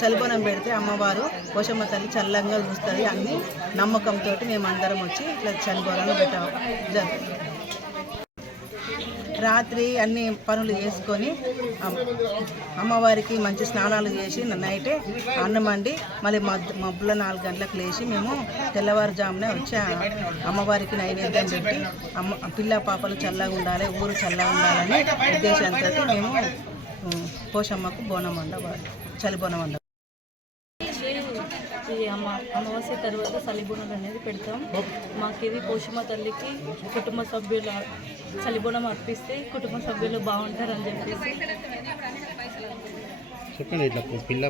చలిబోనం పెడితే అమ్మవారు పోషమ్మ తల్లి చల్లంగా చూస్తుంది అన్ని నమ్మకంతో మేమందరం వచ్చి ఇట్లా చలిబోనాలు పెట్టాము. రాత్రి అన్ని పనులు చేసుకొని అమ్మవారికి మంచి స్నానాలు చేసి నైటే అన్నం వండి మళ్ళీ మబ్బుల 4 గంటలకు లేచి మేము తెల్లవారుజామునే వచ్చి అమ్మవారికి నైవేద్యం పెట్టి పిల్ల పాపలు చల్లగా ఉండాలి, ఊరు చల్లగా ఉండాలని ఉద్దేశంతో మేము పోషమ్మకు బోనం వండవాలి, చలిబోనం వండాలి. అమావాస్య తర్వాత చలిబోనం అనేది పెడతాం. మాకు ఇది పోషమ్మ తల్లికి కుటుంబ సభ్యుల చలిబోనం అర్పిస్తే కుటుంబ సభ్యులు బాగుంటారని చెప్పేసి చెప్పండి. ఇట్లా పిల్ల